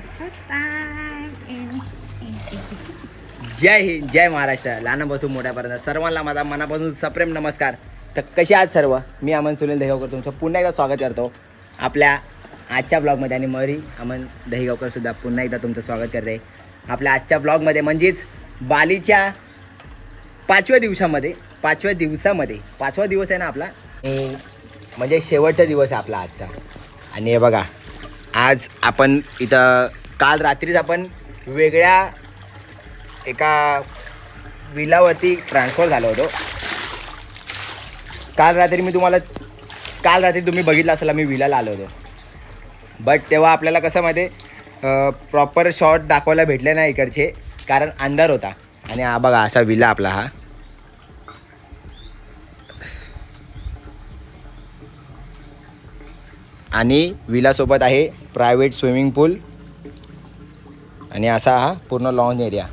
First time जय हिंद, जय महाराष्ट्र. लहानापासून मोठ्यापर्यंत सर्वांना माझा मनापासून सप्रेम नमस्कार. तर कसे आहात सर्व? मी अमन सुनील दहीगावकर तुमचं पुन्हा एकदा स्वागत करतो आपल्या आजच्या ब्लॉगमध्ये. आणि मरी अमन दहीगावकरसुद्धा पुन्हा एकदा तुमचं स्वागत करते आपल्या आजच्या ब्लॉगमध्ये. म्हणजेच बालीच्या पाचव्या दिवस आहे ना आपला, म्हणजे शेवटचा दिवस आहे आपला आजचा. आणि हे बघा, आज आपण इथं काल रात्रीच आपण वेगळ्या एका विलावरती ट्रान्सफर झालो होतो. काल रात्री तुम्ही बघितलं असेल, मी विलाला आलो होतो. बट तेव्हा आपल्याला कसं माहिती प्रॉपर शॉट दाखवायला भेटले नाही इकडचे, कारण अंधार होता. आणि हा बघा असा विला आपला हा. आणि विलासोबत आहे प्रायव्हेट स्विमिंग पूल आणि असा हा पूर्ण लॉन्ज एरिया.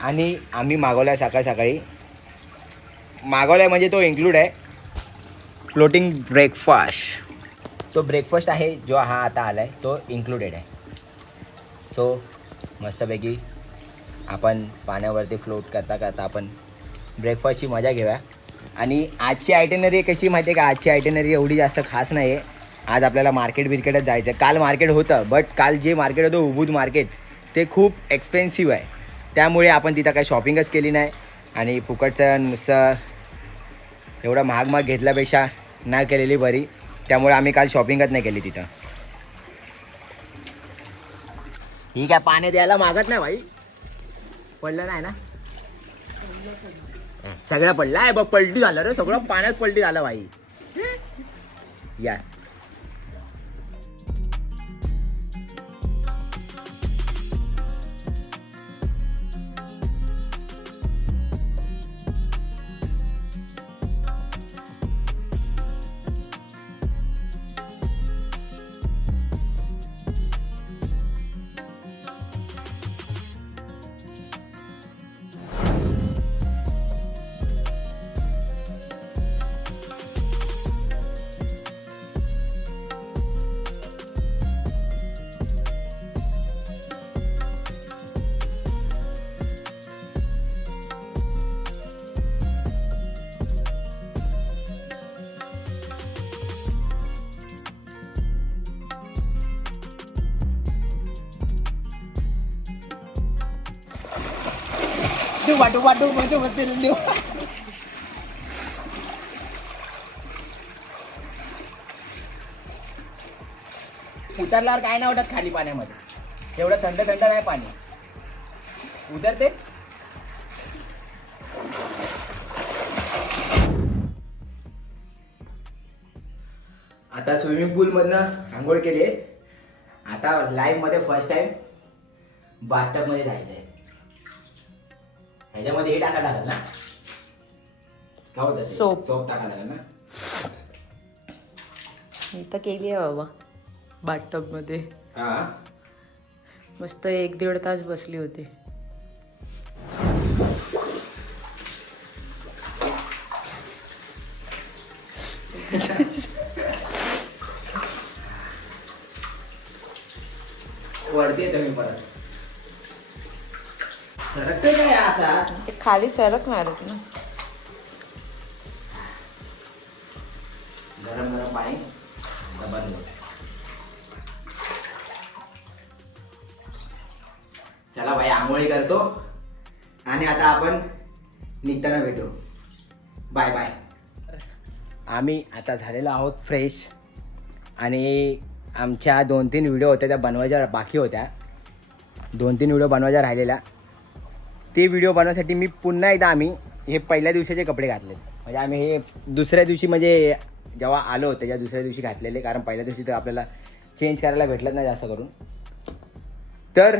आणि आम्ही मागवला सकाळी मागवला म्हणजे तो इन्क्लूड आहे फ्लोटिंग ब्रेकफास्ट. तो ब्रेकफास्ट आहे जो हा आता आला आहे तो इन्क्लुडेड आहे. सो मस्तपैकी आपण पाण्यावरती फ्लोट करता आपण ब्रेकफास्टची मजा घेऊया. आणि आजची आयटेनरी कशी माहिती आहे का? आजची आयटेनरी एवढी जास्त खास नाही आहे. आज आपल्याला बिरकेटच जायचं आहे. काल मार्केट होतं, बट काल जे मार्केट होतं उबूद मार्केट, ते खूप एक्सपेन्सिव्ह आहे. त्यामुळे आपण तिथं काही शॉपिंगच केली नाही. आणि फुकटचं नुसतं एवढं महाग घेतल्यापेक्षा नाही केलेली बरी. त्यामुळे आम्ही काल शॉपिंगच नाही केली तिथं. ही काय पाणी द्यायला मागत नाही भाई. पडलं नाही ना? सगळं पडलं आहे बघ, पलटी झालं रे सगळं, पाण्यात पलटी झालं भाई. या वाटू उतरल्यावर काय नाही वाटत खाली पाण्यामध्ये. एवढं थंड नाही पाणी उतरतेच. आता स्विमिंग पूल मधनं आंघोळ केली. आता लाईव्ह मध्ये फर्स्ट टाइम बाथटब मध्ये जायचंय. ह्याच्यामध्ये हे टाका लागेल ना? काय होतं? सोप टाका लागेल ना? मी तर केली आहे बाबा बाथटब मध्ये. हा मस्त 1-1.5 तास बसली होती. वरती येतो मी परत. सरकते काय असा? ते खाली सरक मारत ना. गरम पाणी बंद. चला भाई, आंघोळी करतो आणि आता आपण निघताना भेटू. Bye bye. आम्ही आता झालेलो आहोत फ्रेश. आणि आमच्या 2-3 व्हिडिओ होत्या त्या बनवायच्या बाकी होत्या. 2-3 व्हिडिओ बनवायच्या राहिलेल्या. ते व्हिडिओ बनवण्यासाठी मी पुन्हा एकदा आम्ही हे पहिल्या दिवसाचे कपडे घातले. म्हणजे आम्ही हे दुसऱ्या दिवशी, म्हणजे जेव्हा आलो त्याच्या दुसऱ्या दिवशी घातलेले, कारण पहिल्या दिवशी तर आपल्याला चेंज करायला भेटलं नाही जास्त करून. तर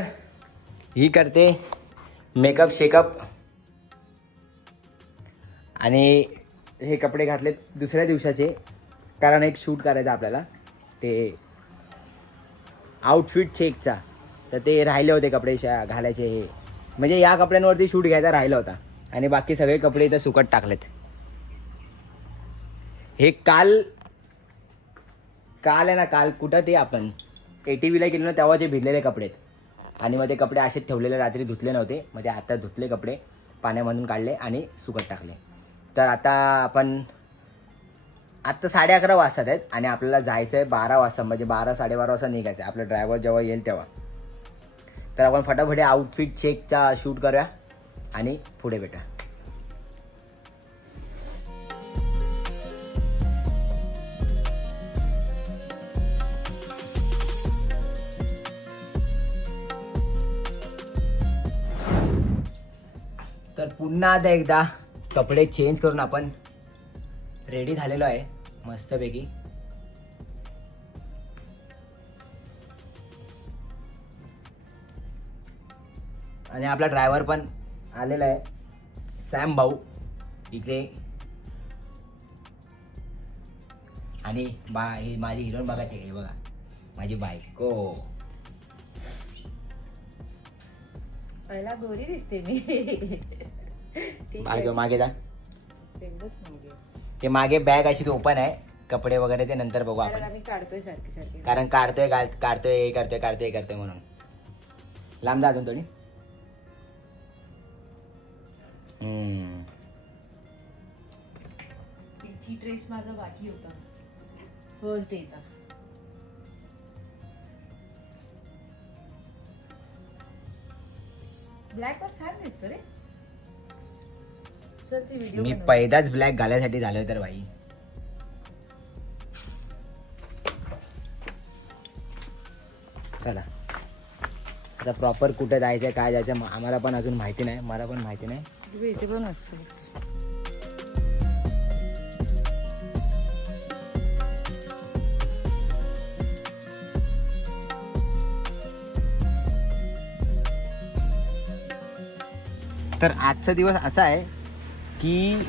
ही करते मेकअप शेकअप. आणि हे कपडे घातलेत दुसऱ्या दिवसाचे, कारण एक शूट करायचं आपल्याला, ते आउटफिट चेकचा. तर ते राहिले होते कपडे घालायचे. हे म्हणजे या कपड्यांवरती शूट घ्यायचा राहिला होता. आणि बाकी सगळे कपडे इथं सुकट टाकलेत. हे काल आहे ना, काल कुठं ते आपण ATVला गेलो ना तेव्हा जे भिजलेले कपडे आहेत आणि मग ते कपडे असेच ठेवलेले, रात्री धुतले नव्हते, मग ते आता धुतले कपडे पाण्यामधून काढले आणि सुकत टाकले. तर आता आपण आत्ता 11:30 वाजतात आहेत आणि आपल्याला जायचं आहे 12 वाजता, म्हणजे 12-12:30 वाजता निघायचं आहे. आपलं ड्रायव्हर जेव्हा येईल तेव्हा. तर आपण फटाफट आउटफिट चेकचा शूट करूया आणि पुढे भेटा. तर पुन्हा एकदा कपडे चेंज करून आपण रेडी झालेलो आहे मस्तपैकी. आणि आपला ड्रायव्हर पण आलेला आहे, सॅम भाऊ इकडे. आणि ही माझी हिरोईन बघायची आहे, बघा माझी बायको. पहिला गोरी दिसते मी. मागे जा. ते मागे बॅग अशी ओपन आहे, कपडे वगैरे ते नंतर बघू आपण. काढतोय सारखे कारण काढतोय करतोय म्हणून. लांब जा अजून थोडी. तिची ड्रेस माझा बाकी होता फर्स्ट डेचा. ब्लॅक वर छान दिसतो रे. चल ती व्हिडिओ मी पहिलाच ब्लॅक घालायसाठी झालोय तर बाई. चला आता प्रॉपर कुठे जायचं काय जायचं आम्हाला पण अजून माहिती नाही, मला पण माहिती नाही. इथे पण असतो. तर आजचा दिवस असा आहे की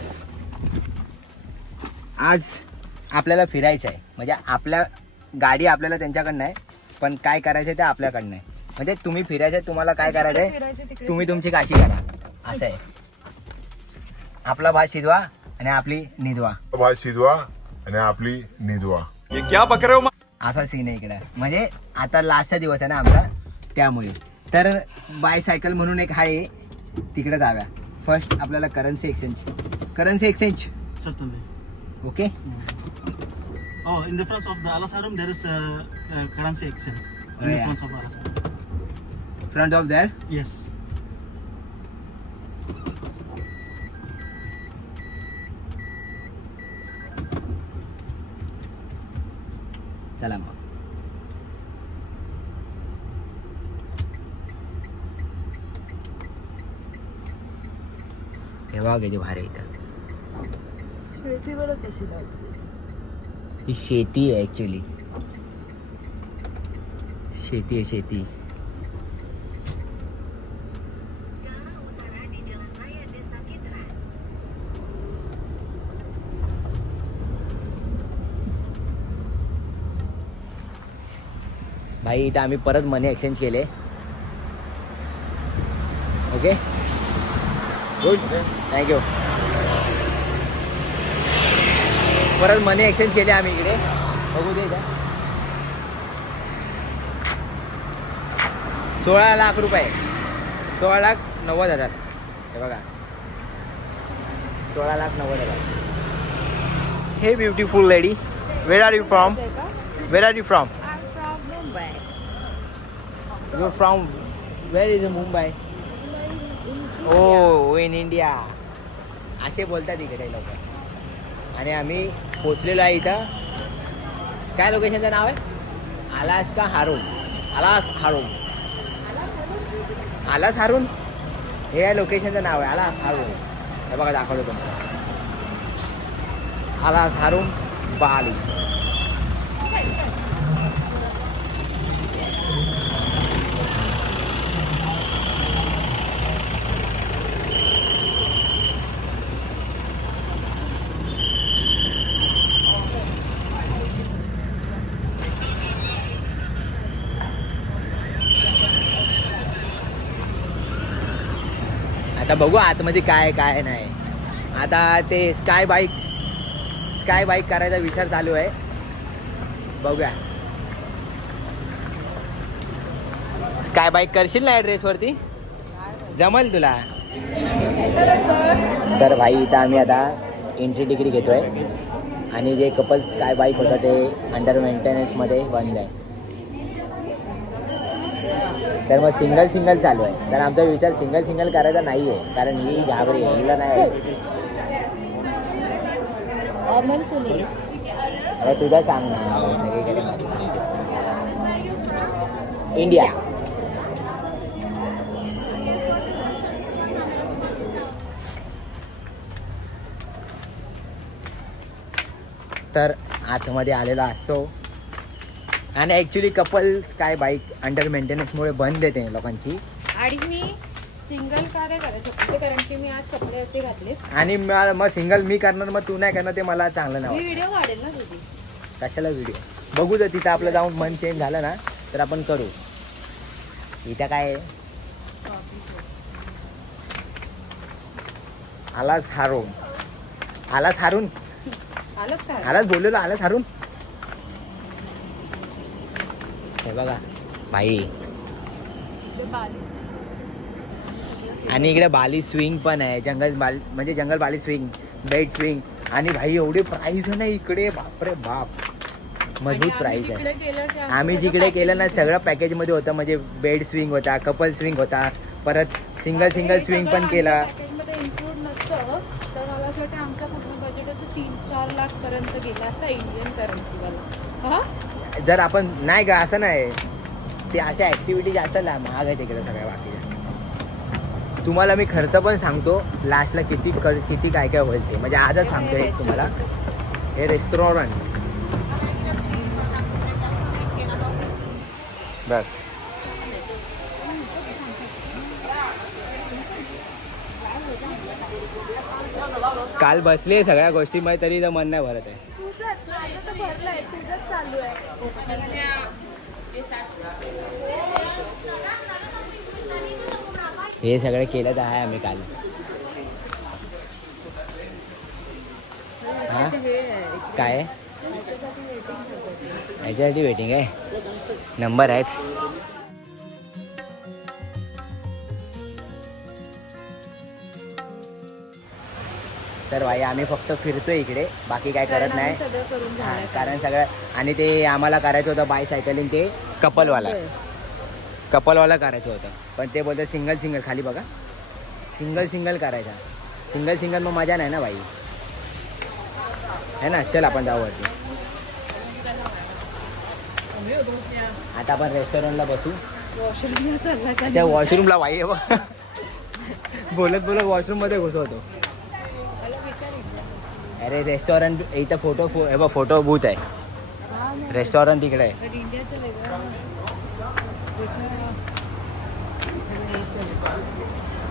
आज आपल्याला फिरायचं आहे. म्हणजे आपल्या गाडी आपल्याला त्यांच्याकडनं आहे, पण काय करायचं आहे ते आपल्याकडनं आहे. म्हणजे तुम्ही फिरायचं आहे, तुम्हाला काय करायचं आहे तुम्ही तुमची काशी करा, असं आहे. आपला भात शिजवा आणि आपली निजवा. भात शिजवा आणि आपली निजवा. असा सीन आहे इकडे. म्हणजे आता लास्टचा दिवस आहे ना आमचा, त्यामुळे. तर बायसायकल म्हणून एक आहे, तिकडे जाव्या. फर्स्ट आपल्याला currency exchange. Certainly. Okay. Oh, in the front of the Alas Harum, there is a currency exchange. In the yeah. front of Alas Harum. Front of their. Yes. चला मग. हे बघा किती भारी आहे इथं. शेती बरं कशी लागते. ही शेती आहे ॲक्च्युली. शेती. भाई इथं आम्ही परत मनी एक्सचेंज केले. Okay good, thank you. परत मनी एक्सचेंज केले आम्ही इकडे. बघू दे का. 16 लाख रुपये, 16,90,000. हे बघा 16,90,000. हे beautiful lady, where are you from? You're from where is Mumbai? Oh, in India. असे बोलतात इकडे लोक. आणि आम्ही पोचलेलो आहे इथं. काय लोकेशनचं नाव आहे? आलास हारून. हे या लोकेशनचं नाव आहे, आलास हारून. हे बघा दाखवतो तुम्हाला. आलास हारून बाली. आता बघू आतमध्ये काय नाही. आता ते स्काय बाईक करायचा विचार चालू आहे. बघूया. स्काय बाईक करशील ना ड्रेसवरती? जमल तुला? तर भाई इथं आम्ही आता एंट्री तिकीट घेतोय आणि जे कपल स्काय बाईक होतं ते अंडर मेंटेनन्समध्ये बंद आहे. तर मग सिंगल चालू आहे. तर आमचा विचार सिंगल करायचा नाही आहे, कारण ही घाबरी आहे, हिला नाही. अरे तुझा सांग ना, सगळीकडे माझी सांगतेस. इंडिया. तर आतमध्ये आलेला असतो आणि actually couple sky bike under मेंटेनन्समुळे बंद येते लोकांची. आणि मी सिंगल कार्य करायचं होतं, कारण की मी आज कपडे असे घातले. आणि मग सिंगल मी करणार, मग तू नाही करणार, ते मला चांगलं नाही मी व्हिडिओ काढेल ना तुझी. वाटत. कशाला व्हिडिओ बघू जर तिथं आपलं जाऊन मन चेंज झालं ना तर आपण करू. इथं काय आहे? आलाच हारून आलंच काय? आलाच बोललेलो, आलाच हारून. हे बघा भाई, आणि इकडे बाली स्विंग पण आहे, जंगल बाली स्विंग, बेड स्विंग. आणि भाई एवढे प्राईज आहे ना इकडे, बापरे बाप, मजबूत प्राईज आहे. आम्ही जिकडे केलं ना सगळं पॅकेजमध्ये होतं, म्हणजे बेड स्विंग होता, कपल स्विंग होता, परत सिंगल स्विंग पण केला. पॅकेजमध्ये इन्क्लूड नसतं तर मला असं वाटतं आमचा पूर्ण बजेट 3-4 लाख पर्यंत गेला असता इंडियन करन्सीवाला. जर आपण नाही का, असं नाही, ते अशा ॲक्टिव्हिटीज असेल ना महाग आहे तिकडे सगळ्या बाकीच्या. तुम्हाला मी खर्च पण सांगतो लास्टला किती काय काय होईल ते, म्हणजे आजच सांगतोय तुम्हाला. हे रेस्टॉरंट बस. काल बसले सगळ्या गोष्टी मध्ये तरी तर मन नाही भरत आहे. हे सगळं केलं तर आहे आम्ही काल. हा काय ह्याच्यासाठी वेटिंग आहे, नंबर आहेत. तर भाई आम्ही फक्त फिरतोय इकडे, बाकी काय करत नाही. कारण सगळं, आणि ते आम्हाला करायचं होतं बायसायकलिंग, ते कपलवाला करायचं होतं, पण ते बोलतं सिंगल खाली बघा, सिंगल करायचा. सिंगल मग मजा नाही ना भाई, है ना. चल आपण जाऊ वरती. आता आपण रेस्टॉरंटला बसू. अच्छा वॉशरूमला भाई आहे बघ, बोलत वॉशरूम मध्ये घुसवतो. अरे रेस्टॉरंट इथं फोटो बूथ आहे, रेस्टॉरंट तिकडे आहे.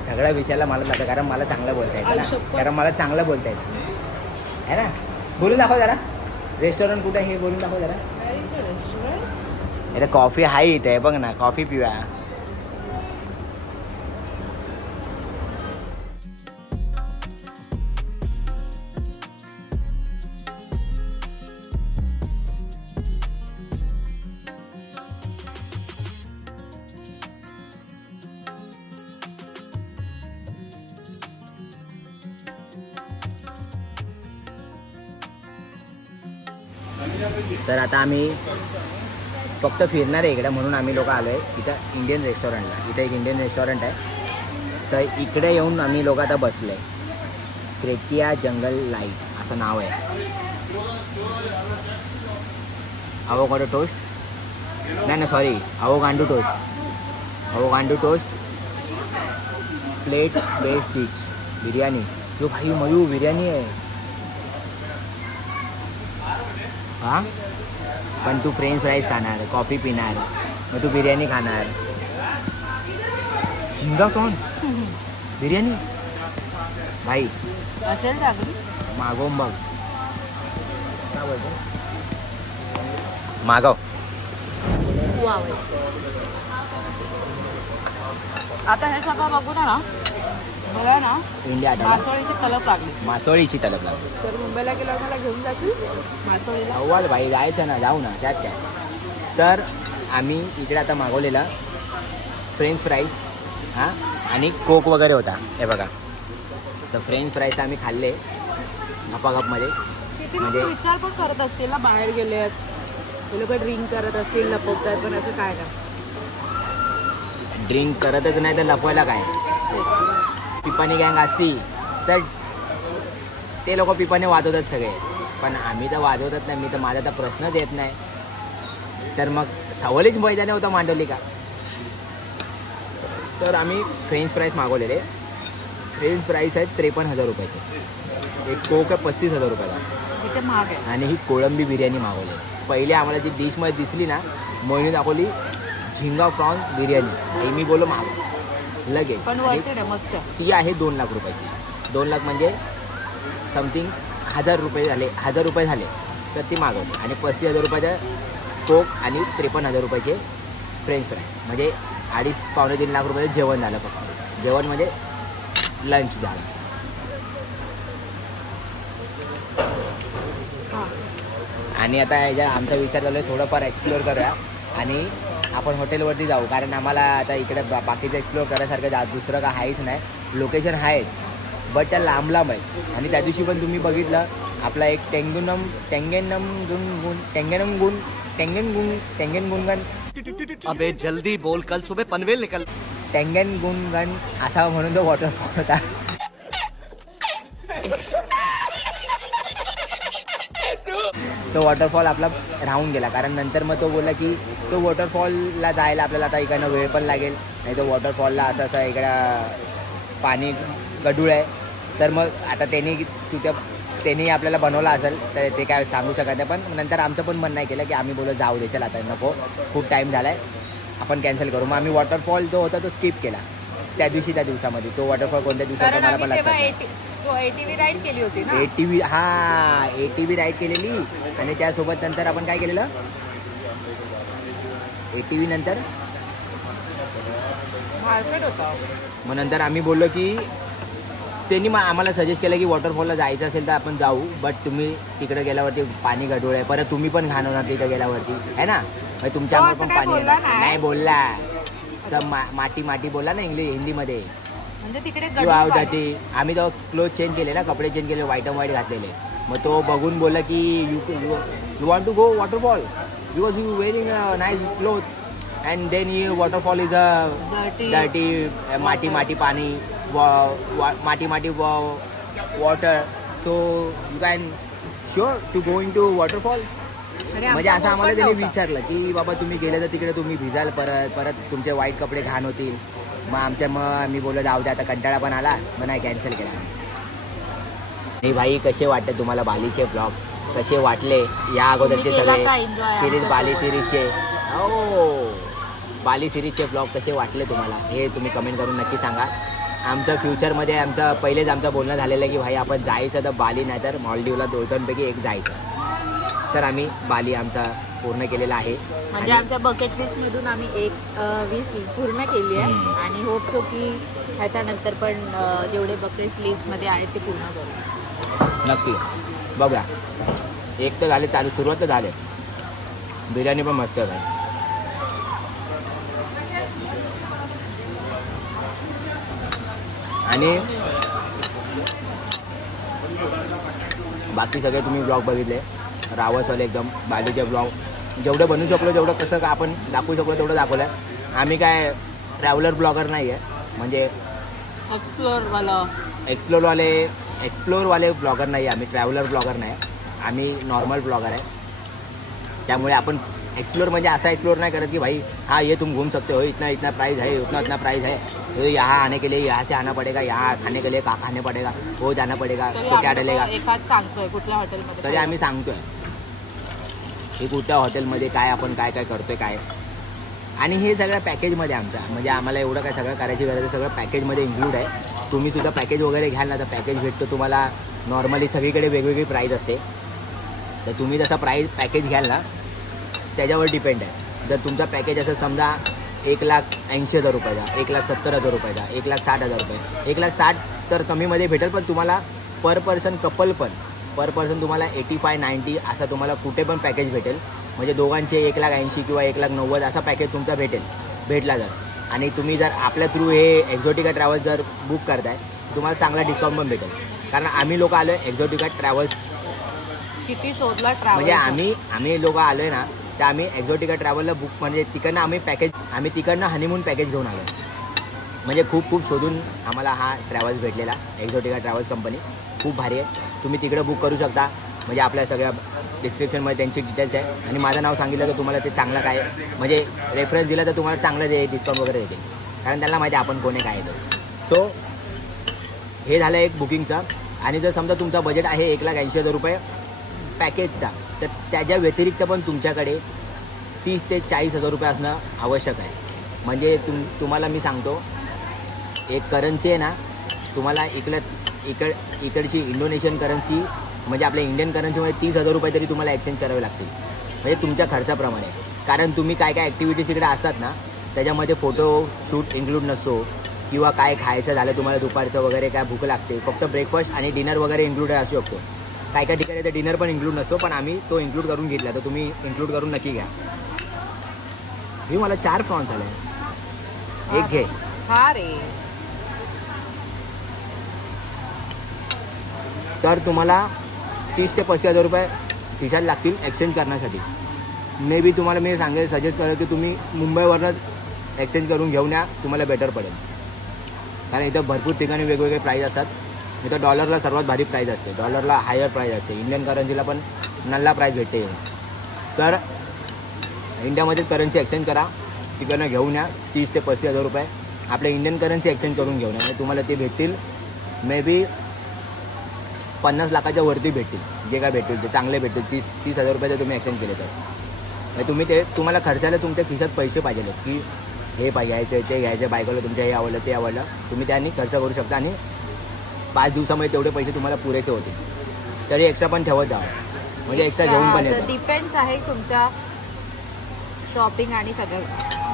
सगळ्या विषयाला मला लागतं, कारण मला चांगलं बोलता येतं है ना. बोलून दाखव जरा, रेस्टॉरंट कुठे आहे हे बोलून दाखव जरा. अरे कॉफी आहे इथे, बघ ना, कॉफी पिऊया. तर आता आम्ही फक्त फिरणार आहे इकडे, म्हणून आम्ही लोक आलो आहे इथं इंडियन रेस्टॉरंटला. इथं एक इंडियन रेस्टॉरंट आहे, तर इकडे येऊन आम्ही लोक आता बसलो आहे. क्रेटिया जंगल लाईट असं नाव आहे. अवोकाडो टोस्ट, नाही sorry, avocado toast, plate based dish, biryani. जो भाई मयू बिर्याणी आहे. हां पण तू फ्रेंच फ्राईज खाणार, कॉफी पिणार, मग तू बिर्याणी खाणार. झिंगा कोण बिर्याणी भाई असेल मागव बघ, काय बोलतो मागव. आता हे सगळं बघू ना, मला ना इंडिया मासोळीची तलप लागली. मासोळीची तलप लागली. तर मुंबईला गेल्यावर मला घेऊन जाशील मासोळीला? अव्वाल भाई जायचं ना, जाऊ ना, त्यात काय. तर आम्ही इकडे आता मागवलेला फ्रेंच फ्राईज हां आणि कोक वगैरे होता. हे बघा, तर फ्रेंच फ्राईज आम्ही खाल्ले गपागपमध्ये. किती म्हणजे- लोक विचार पण करत असतील ना, बाहेर गेले आहेत ते लोक, ड्रिंक करत असतील, लपवतात, पण असं काय नाही. ड्रिंक करतच नाही तर लपवायला काय. पिपाणी गँग असती तर ते लोक पिपाने वाजवतात सगळे, पण आम्ही तर वाजवतच नाही. मी तर माझा तर प्रश्नच येत नाही. तर मग सवालच मैदाने होता मांडवली का. तर आम्ही फ्रेंच फ्राईज मागवलेले. फ्रेंच फ्राईज आहेत 53,000 रुपयाचे. एक कोक आहे 35,000 रुपयाला. तिथे महाग आहे. आणि ही कोळंबी बिर्याणी मागवली. पहिले आम्हाला जी डिशमध्ये दिसली ना, मोहिनी दाखवली झिंगा प्रॉन बिर्याणी. आणि मी बोललो मागव लगेच. पण आणि वरती आहे मस्त. ती आहे 2 लाख रुपयाची. 2 लाख म्हणजे समथिंग 1,000 रुपये झाले. 1,000 रुपये झाले तर ती मागवली. आणि 35,000 रुपयाचा कोक आणि 53,000 रुपयाचे फ्रेंच फ्राईज. म्हणजे 2.5-3 लाख रुपयाचं जेवण झालं फक्त. जेवण म्हणजे लंच झालं. हां, आणि आता ह्याच्या आमचा विचार झाला आहे थोडंफार एक्सप्लोअर करूया आणि आपण हॉटेलवरती जाऊ. कारण आम्हाला आता इकडे बाकीचं एक्सप्लोअर करायसारखं दुसरं काय आहेच नाही. लोकेशन आहेत बट त्या लांब लांब आहेत. आणि त्या दिवशी पण तुम्ही बघितलं आपला एक टेंगनगुनगन अबे जल्दी बोल, कल सुबह पनवेल निकल. टेंगनगुनगन असा म्हणून तो वॉटरफॉल होता. तो वॉटरफॉल आपला राहून गेला. कारण नंतर मग तो बोलला की तो वॉटरफॉलला जायला आपल्याला आता इकडनं वेळ पण लागेल. नाही तो वॉटरफॉलला असं इकडं पाणी गढूळ आहे. तर मग आता त्यांनी आपल्याला बनवला असेल तर ते काय सांगू शकत नाही. पण नंतर आमचं पण मन नाही केलं की आम्ही बोलू जाऊ दे चल आता नको, खूप टाईम झाला आहे, आपण कॅन्सल करू. मग आम्ही वॉटरफॉल जो होता तो स्किप केला त्या दिवसामध्ये. तो वॉटरफॉल कोणत्या दिवसात कारण मला आम्ही पण लक्षात नाही. तेव्हा ATV राईड केली होती ना. ATV हां ATV राईड केलेली. आणि त्यासोबत नंतर आपण काय केलेलं ATV नंतर मार्केट होता. मग नंतर आम्ही बोललो की त्यांनी मग आम्हाला सजेस्ट केलं की वॉटरफॉलला जायचं असेल तर आपण जाऊ. बट तुम्ही तिकडे गेल्यावरती पाणी गढूळ आहे. परत तुम्ही पण घाण होणार तिकडे गेल्यावरती आहे ना. मग तुमच्यामुळे असं पण काय पाणी बोलला येणार. नाही. नाही बोलला. सब माटी बोलला ना हिंदीमध्ये. म्हणजे तिकडे किंवा गढूळ पाणी. जाते आम्ही तेव्हा क्लोथ चेंज केले ना, कपडे चेंज केले, व्हाईट अँड व्हाईट घातलेले. मग तो बघून बोलला की you want to go waterfall because you wearing nice cloth and then you waterfall is a dirty माटी पाणी माटी water. So you can sure to go into waterfall. आणि म्हणजे आमचा असं आम्हाला मोबाईल त्यांनी नव्हता. विचारलं की बाबा तुम्ही गेले तर तिकडे तुम्ही भिजाल, परत तुमचे वाईट कपडे घाण होतील. मग मी बोललो जाऊ दे आता, कंटाळा पण आला, मग नाही कॅन्सल केला. आणि भाई कसे वाटते तुम्हाला बालीचे ब्लॉग, कसे वाटले या अगोदरचे तुम्ही केला सगळे का enjoy सिरीज बाली आमच्यासोबत? सिरीजचे हो बाली सिरीजचे ब्लॉग कसे वाटले तुम्हाला हे तुम्ही कमेंट करून नक्की सांगा. आमचं फ्युचरमध्ये पहिलेच आमचं बोलणं झालेलं आहे की भाई आपण जायचं तर बाली नाही तर मालदीवला दोघांपैकी एक जायचं. तर आम्ही बाली आमचा पूर्ण केलेला आहे. म्हणजे आणि आमच्या बकेट लिस्ट मधून आम्ही 20 पूर्ण केली आहे. आणि होप सो की ह्याच्यानंतर पण जेवढे बकेट लिस्ट मध्ये आहेत ते पूर्ण करू. नक्की बघा. एक तर झाले चालू, सुरुवात तर झाले. बिर्याणी पण मस्त आहे भाई. आणि बाकी सगळे तुम्ही ब्लॉग बघितले रावसवाले एकदम बालीचे ब्लॉग. जेवढं बनवू शकलो तेवढं कसं का आपण दाखवू शकलो तेवढं दाखवलं आहे. आम्ही काय ट्रॅव्हलर ब्लॉगर नाही आहे, म्हणजे एक्सप्लोरवाले ब्लॉगर नाही आहे. आम्ही ट्रॅव्हलर ब्लॉगर नाही, आम्ही नॉर्मल ब्लॉगर आहे. त्यामुळे आपण एक्सप्लोर म्हणजे असा एक्सप्लोर नहीं करत कि भाई हाँ ये तुम घूम सकते हो, इतना इतना प्राइस है, उतना उतना प्राइस है, तो यहाँ आने के लिए यहाँ से आना पड़ेगा, यहाँ खाने के लिए का खाने पड़ेगा, वो जाना पड़ेगा, तो क्या डलेगा. एखाद सांगतोय कुठल्या हॉटेलमध्ये तरी आम्ही सांगतोय की कुठल्या हॉटेलमध्ये काय आपण काय काय करतोय काय. आणि हे सगळं पॅकेजमध्ये आमचं, म्हणजे आम्हाला एवढं काय सगळं करायची गरज आहे, सगळं पॅकेजमध्ये इन्क्लूड आहे. तुम्ही सुद्धा पॅकेज वगैरे घ्याल ना तर पॅकेज भेटतो तुम्हाला. नॉर्मली सगळीकडे वेगवेगळी प्राईस असते, तर तुम्ही जसा पॅकेज घ्याल ना त्याच्यावर डिपेंड आहे. जर तुमचा पॅकेज असं समजा 1,80,000 रुपयाचा, 1,70,000 रुपयाचा, 1,60,000 रुपये, 1,60,000 तर कमीमध्ये भेटेल. पण तुम्हाला पर पर्सन कपल पण पर पर्सन तुम्हाला 85-90 असा तुम्हाला कुठे पण पॅकेज भेटेल. म्हणजे दोघांचे 1,80,000 किंवा 1,90,000 असा पॅकेज तुमचा भेटला जर. आणि तुम्ही जर आपल्या थ्रू हे एक्झॉटिका ट्रॅव्हल्स जर बुक करताय तुम्हाला चांगला डिस्काउंट पण भेटेल. कारण आम्ही लोक आलो आहे एक्झॉटिका ट्रॅव्हल्स, किती शोधला म्हणजे ट्रॅव्हल. आम्ही लोक आलो आहे ना, तर आम्ही एक्झॉटिका ट्रॅव्हलला बुक म्हणजे तिकडनं आम्ही तिकडनं हनीमून पॅकेज घेऊन आलो. म्हणजे खूप शोधून आम्हाला हा ट्रॅव्हल्स भेटलेला. एक्झॉटिका ट्रॅव्हल्स कंपनी खूप भारी आहे. तुम्ही तिकडे बुक करू शकता. म्हणजे आपल्या सगळ्या डिस्क्रिप्शनमध्ये त्यांची डिटेल्स आहे. आणि माझं नाव सांगितलं तर तुम्हाला ते चांगलं काय म्हणजे रेफरन्स दिला तर तुम्हाला चांगलं जे डिस्काउंट वगैरे देतील. कारण त्यांना माहिती आहे आपण कोणी काय येतो. सो हे झालं एक बुकिंगचं. आणि जर समजा तुमचा बजेट आहे 1,80,000 रुपये पॅकेजचा, तर त्याच्या व्यतिरिक्त पण तुमच्याकडे 30,000 ते 40,000 रुपये असणं आवश्यक आहे. म्हणजे तुम्हाला मी सांगतो, एक करन्सी आहे ना, तुम्हाला इकडची इंडोनेशियन करन्सी म्हणजे आपल्या इंडियन करन्सीमध्ये 30,000 रुपये तरी तुम्हाला एक्सचेंज करावे लागतील. म्हणजे तुमच्या खर्चाप्रमाणे. कारण तुम्ही काय ॲक्टिव्हिटीज इकडे असतात ना, त्याच्यामध्ये फोटो शूट इन्क्लूड नसतो किंवा काय खायचं झालं तुम्हाला दुपारचं वगैरे काय भूक लागते, फक्त ब्रेकफास्ट आणि डिनर वगैरे इन्क्लूड असू शकतो. काय ठिकाणी तर डिनर पण इन्क्लूड नसतो, पण आम्ही तो इन्क्लूड करून घेतला. तर तुम्ही इन्क्लूड करून नक्की घ्या. हे मला 4 प्रॉन्स आले, एक घे. हा रे, तर तुम्हाला 30,000 ते 35,000 रुपये खिशात लागतील एक्सचेंज करण्यासाठी. मे बी तुम्हाला मी सजेस्ट करेल की तुम्ही मुंबईवरनंच एक्सचेंज करून घेऊन या, तुम्हाला बेटर पडेल. कारण इथं भरपूर ठिकाणी वेगवेगळे प्राईस असतात. इथं डॉलरला सर्वात भारी प्राईस असते, डॉलरला हायर प्राईस असते, इंडियन करन्सीला पण नल्ला प्राईस भेटते. तर इंडियामध्ये करन्सी एक्सचेंज करा, तिकडनं घेऊन या 30,000 ते 35,000 रुपये आपल्या इंडियन करन्सी एक्सचेंज करून घेऊन या. तुम्हाला ते भेटतील मे बी 50 लाखाच्या वरती भेटतील. जे काय भेटतील ते चांगले भेटतील. 30,000 रुपये तुम्ही एक्सचेंज केले तर तुम्हाला खर्चायला तुमच्या खिशात पैसे पाहिजे की हे घ्यायचं ते घ्यायचं, बायकोला तुमच्या हे आवडलं ते आवडलं, तुम्ही त्यांनी खर्च करू शकता. आणि 5 दिवसामध्ये तेवढे पैसे तुम्हाला पुरेसे होतील. तरी एक्स्ट्रा पण ठेवत जा, म्हणजे एक्स्ट्रा घेऊन पण येतं. डिपेंड्स आहे तुमच्या शॉपिंग आणि सगळ्या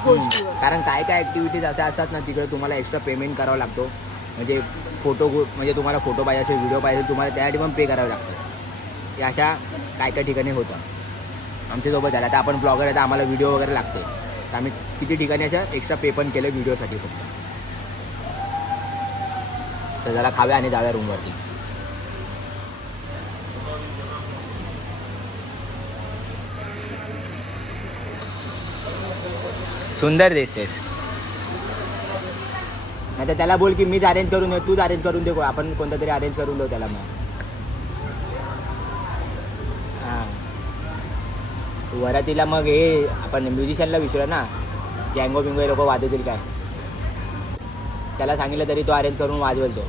गोष्टीवर. कारण काय ॲक्टिव्हिटीज अशा असतात ना, तिकडे तुम्हाला एक्स्ट्रा पेमेंट करावा लागतो. म्हणजे म्हणजे तुम्हाला फोटो पाहिजे असेल, व्हिडिओ पाहिजे, तुम्हाला त्यासाठी पण पे करावं लागतं. हे अशा काय ठिकाणी होतं. आमच्यासोबत झालं. आता आपण ब्लॉगर आहे तर आम्हाला व्हिडिओ वगैरे लागते, तर आम्ही किती ठिकाणी अशा एक्स्ट्रा पे पण केलं व्हिडिओसाठी फक्त. तर जरा खाव्या आणि जाव्या रूमवरती. सुंदर दिसतेस. नाही तर त्याला बोल की मीच अरेंज करून देऊ, तूच अरेंज करून दे. आपण कोणता तरी अरेंज करून देऊ त्याला. मग हां, वरातीला मग हे आपण म्युझिशियनला विचारूया ना, गँगो बिंगो लोक वाजवतील काय. त्याला सांगितलं तरी तो अरेंज करून वाजवेल तो.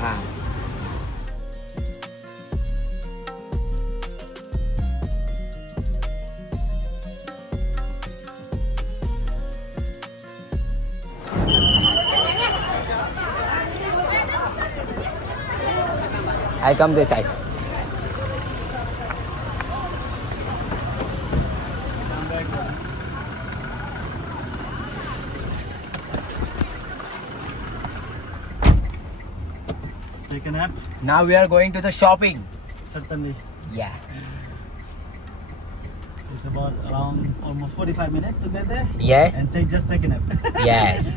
हां, I come this side. Take a nap? Now we are going to the shopping. Certainly. Yeah. It's about around almost 45 minutes to get there. Yeah. And just take a nap. Yes.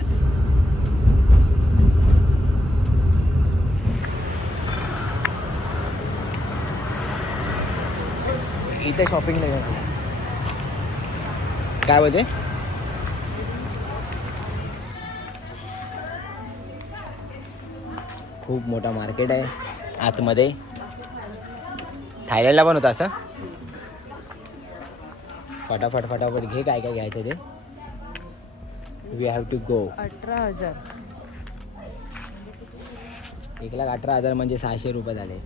इथे shopping नाही काय होते. खूप मोठा market आहे आतमध्ये. थायलंडला पण होतं असं. फटाफट घे काय घ्यायचं ते. We have to go. 18,000. 1,18,000 म्हणजे 600 रुपये झाले.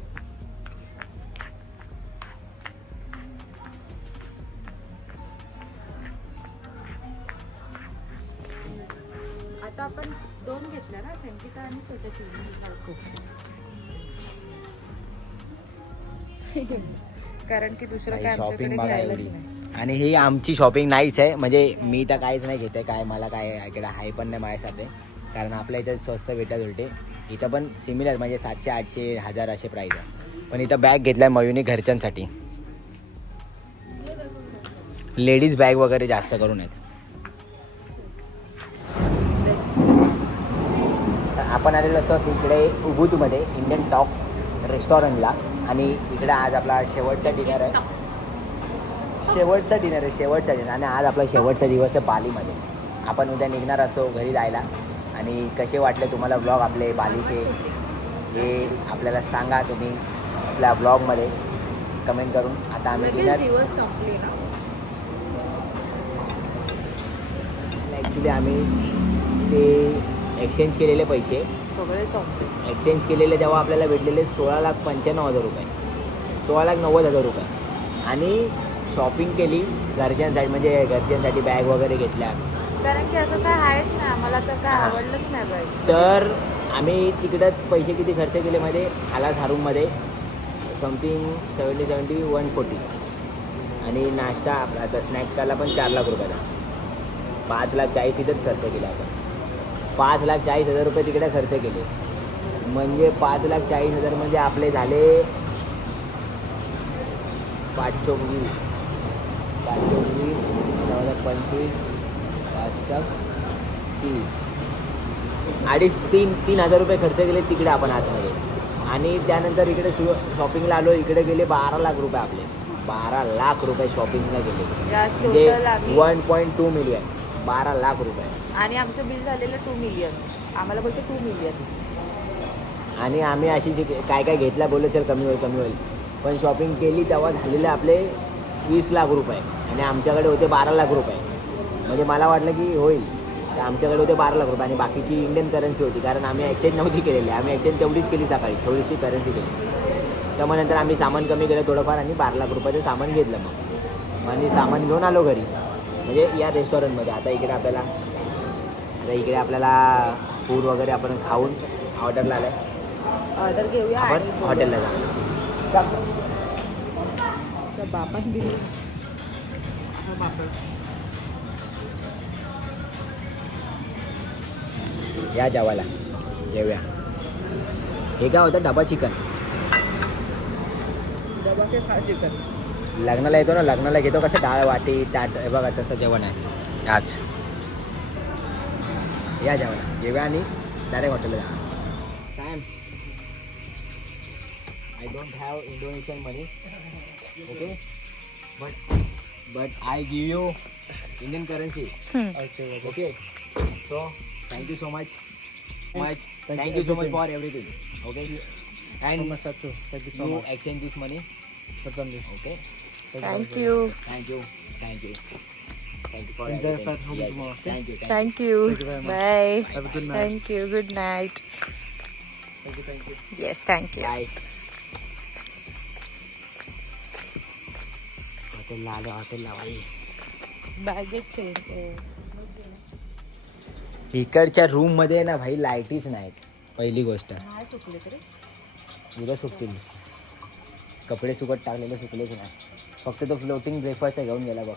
आता आपण 2 घेतल्या ना, संगीता आणि छोट्याची. कारण की दुसरं काय काही आमच्याकडे शॉपिंग बघा घ्यायलाच एवढी. नाही. आणि ही आमची शॉपिंग नाहीच आहे. म्हणजे मी तर काहीच नाही घेते काय. मला काय इकडे हाय पण नाही माझ्यासाठी. कारण आपल्या इथं स्वस्त भेटत उलटे. इथं पण सिमिलर म्हणजे 700, 800, 1000 असे प्राईस आहे. पण इथं बॅग घेतलाय मयूनी घरच्यांसाठी. लेडीज बॅग वगैरे जास्त करून आहेत. आपण आलेलो असतो इकडे उबुतूमध्ये इंडियन टॉक रेस्टॉरंटला. आणि इकडे आज आपला शेवटचा डिनर आहे. शेवटचा डिनर आणि आज आपला शेवटचा दिवस आहे बालीमध्ये. आपण उद्या निघणार असतो घरी जायला. आणि कसे वाटले तुम्हाला ब्लॉग आपले बालीचे हे आपल्याला सांगा तुम्ही आपल्या ब्लॉगमध्ये कमेंट करून. आता आम्ही डिनर दिवस संपले ना. ॲक्च्युली आम्ही ते एक्सचेंज केलेले पैसे सगळे संपले. एक्सचेंज केलेले तेव्हा आपल्याला भेटलेले 16,95,000 रुपये, 16,90,000 रुपये. आणि शॉपिंग केली घरच्यांसाठी, म्हणजे घरच्यांसाठी बॅग वगैरे घेतल्या. कारण की असं काय आहेच नाही आम्हाला, तर काय आवडलंच नाही पाहिजे. तर आम्ही तिकडंच पैसे किती खर्च केले मध्ये आलास हारूममध्ये समथिंग 70 140. आणि नाश्ता आपला आता स्नॅक्स खायला पण 4 लाख रुपयाला. 5,40,000 इथंच खर्च केला आपण. 5,40,000 रुपये तिकडे खर्च केले. म्हणजे 5,40,000 म्हणजे आपले झाले 520, 25, 30, 3,000 रुपये खर्च केले तिकडे आपण आतमध्ये. आणि त्यानंतर इकडे शॉपिंगला आलो. इकडे गेले 12 लाख रुपये आपले. 12 लाख रुपये शॉपिंगला गेले. म्हणजे 1.2 मिलियन. 12 लाख रुपये. आणि आमचं बिल झालेलं 2 मिलियन. आम्हाला बोलते 2 मिलियन. आणि आम्ही अशी काय काय घेतला बोललो चल कमी होईल. पण शॉपिंग केली तेव्हा झालेले आपले 20 लाख रुपये. आणि आमच्याकडे होते 12 लाख रुपये. म्हणजे मला वाटलं की होईल. तर आमच्याकडे होते 12 लाख रुपये. आणि बाकीची इंडियन करन्सी होती, कारण आम्ही एक्सचेंज नव्हती केलेली. आम्ही एक्सचेंज तेवढीच केली सकाळी, थोडीशी करन्सी केली. त्यामुळे नंतर आम्ही सामान कमी केलं थोडंफार आणि 12 लाख रुपयाचं सामान घेतलं मग. आणि सामान घेऊन आलो घरी, म्हणजे या रेस्टॉरंटमध्ये. आता इकडे आपल्याला फूड वगैरे आपण खाऊन ऑर्डरला आलं आहे. ऑर्डर घेऊया आपण आणि हॉटेलला जाऊया. बापान दिली. या जेवायला जेवूया. हे काय होतं डबा चिकन. लग्नाला येतो ना, लग्नाला घेतो कसं डाळ वाटी ताट हे बघा तसं जेवण आहे आज. या जेवायला जेव्हा आणि डायरेक्ट हॉटेलला जा. Sam, I don't have Indonesian money, okay, but I give you Indian currency. Okay, so thank you so much. Thank you so much for everything. Okay, and you exchange this money. Okay. Thank you. Thank you for Enjoy everything. at home Yes, tomorrow. Thank you. Thank you. Bye. Have a good night. Thank you. Good night. Thank you. Yes, thank you. Bye. हॉटेलला भाई. Baggage change. इकडच्या room मध्ये ना भाई लाईटीच नाहीत. पहिली गोष्ट उद्या सुकतील. कपडे सुकत टाकलेले सुकलेच नाही. फक्त तो फ्लोटिंग ब्रेकफास्ट घेऊन गेला बघ.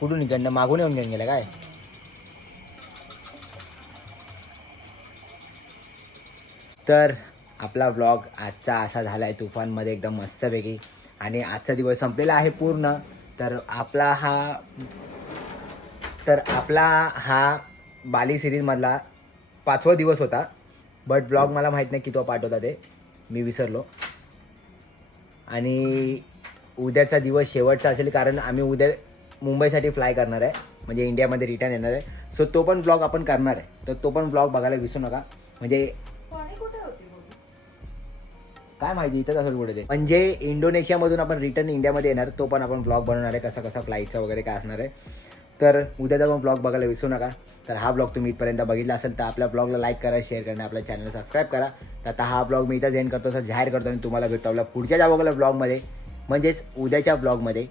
कुठून इकडनं मागून येऊन घेऊन गेला काय. तर आपला व्लॉग आजचा असा झाला आहे तुफानमध्ये एकदम मस्तपैकी. आणि आजचा दिवस संपलेला आहे पूर्ण. तर आपला हा बाली सिरीजमधला 5वा दिवस होता. बट ब्लॉग मला माहीत नाही की तो पार्ट होता ते मी विसरलो. आणि उद्याचा दिवस शेवटचा असेल, कारण आम्ही उद्या मुंबईसाठी फ्लाय करणार आहे, म्हणजे इंडियामध्ये रिटर्न येणार आहे. सो तो पण ब्लॉग आपण करणार आहे. तर तो पण ब्लॉग बघायला विसरू नका. म्हणजे काय माहिती इथंच असेल कुठे ते. म्हणजे इंडोनेशियामधून आपण रिटर्न इंडियामध्ये येणार, तो पण आपण ब्लॉग बनवणार आहे. कसा फ्लाईटचा वगैरे काय असणार आहे. तर उद्याचा पण ब्लॉग बघायला विसरू नका. तर हा ब्लॉग तुम्ही इथपर्यंत बघितला असेल तर आपल्या ब्लॉगला लाईक करा, शेअर करा, आपल्या चॅनलला सबस्क्राईब करा. तर आता हा ब्लॉग मी इथंच एंड करतो, असं जाहीर करतो. आणि तुम्हाला भेटतो आपल्या पुढच्या ब्लॉगमध्ये, म्हणजेच उद्याच्या ब्लॉगमध्ये.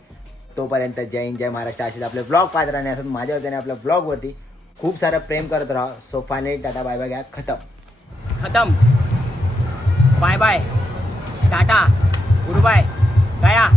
तोपर्यंत जय हिंद, जय महाराष्ट्र. असेच आपले ब्लॉग पाहत राहणे असं माझ्यावरती आणि आपल्या ब्लॉगवरती खूप सारं प्रेम करत राहा. So finally tata bye bye घ्या. खतम. Bye bye tata goodbye गया.